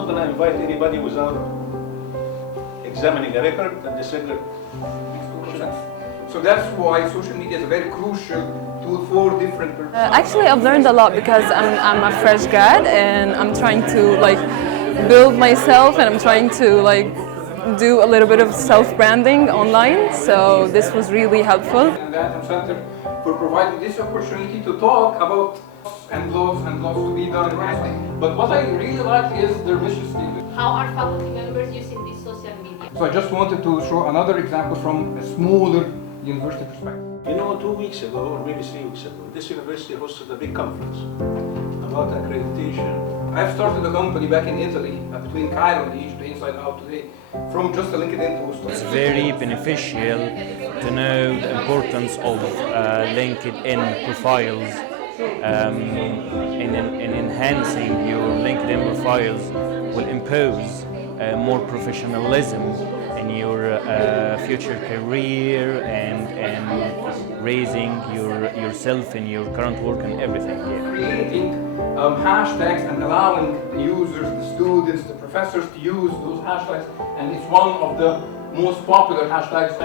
not going to invite anybody without examining a record, and this record. So that's why social media is a very crucial tool for different purposes. Actually, I've learned a lot because I'm a fresh grad and I'm trying to like build myself, and I'm trying to like do a little bit of self-branding online. So this was really helpful. And the Center for providing this opportunity to talk about and laws to be done rightly. But what I really like is their mission statement. How are faculty members using this social media? So I just wanted to show another example from a smaller university perspective. You know, 2 weeks ago, or maybe 3 weeks ago, this university hosted a big conference about accreditation. I've started a company back in Italy, between Cairo and Egypt, Inside Out today, from just a LinkedIn post. It's very beneficial to know the importance of LinkedIn profiles. In enhancing your LinkedIn profiles will impose more professionalism in your future career and raising yourself in your current work and everything. Yeah. Creating hashtags and allowing the users, the students, the professors to use those hashtags, and it's one of the most popular hashtags.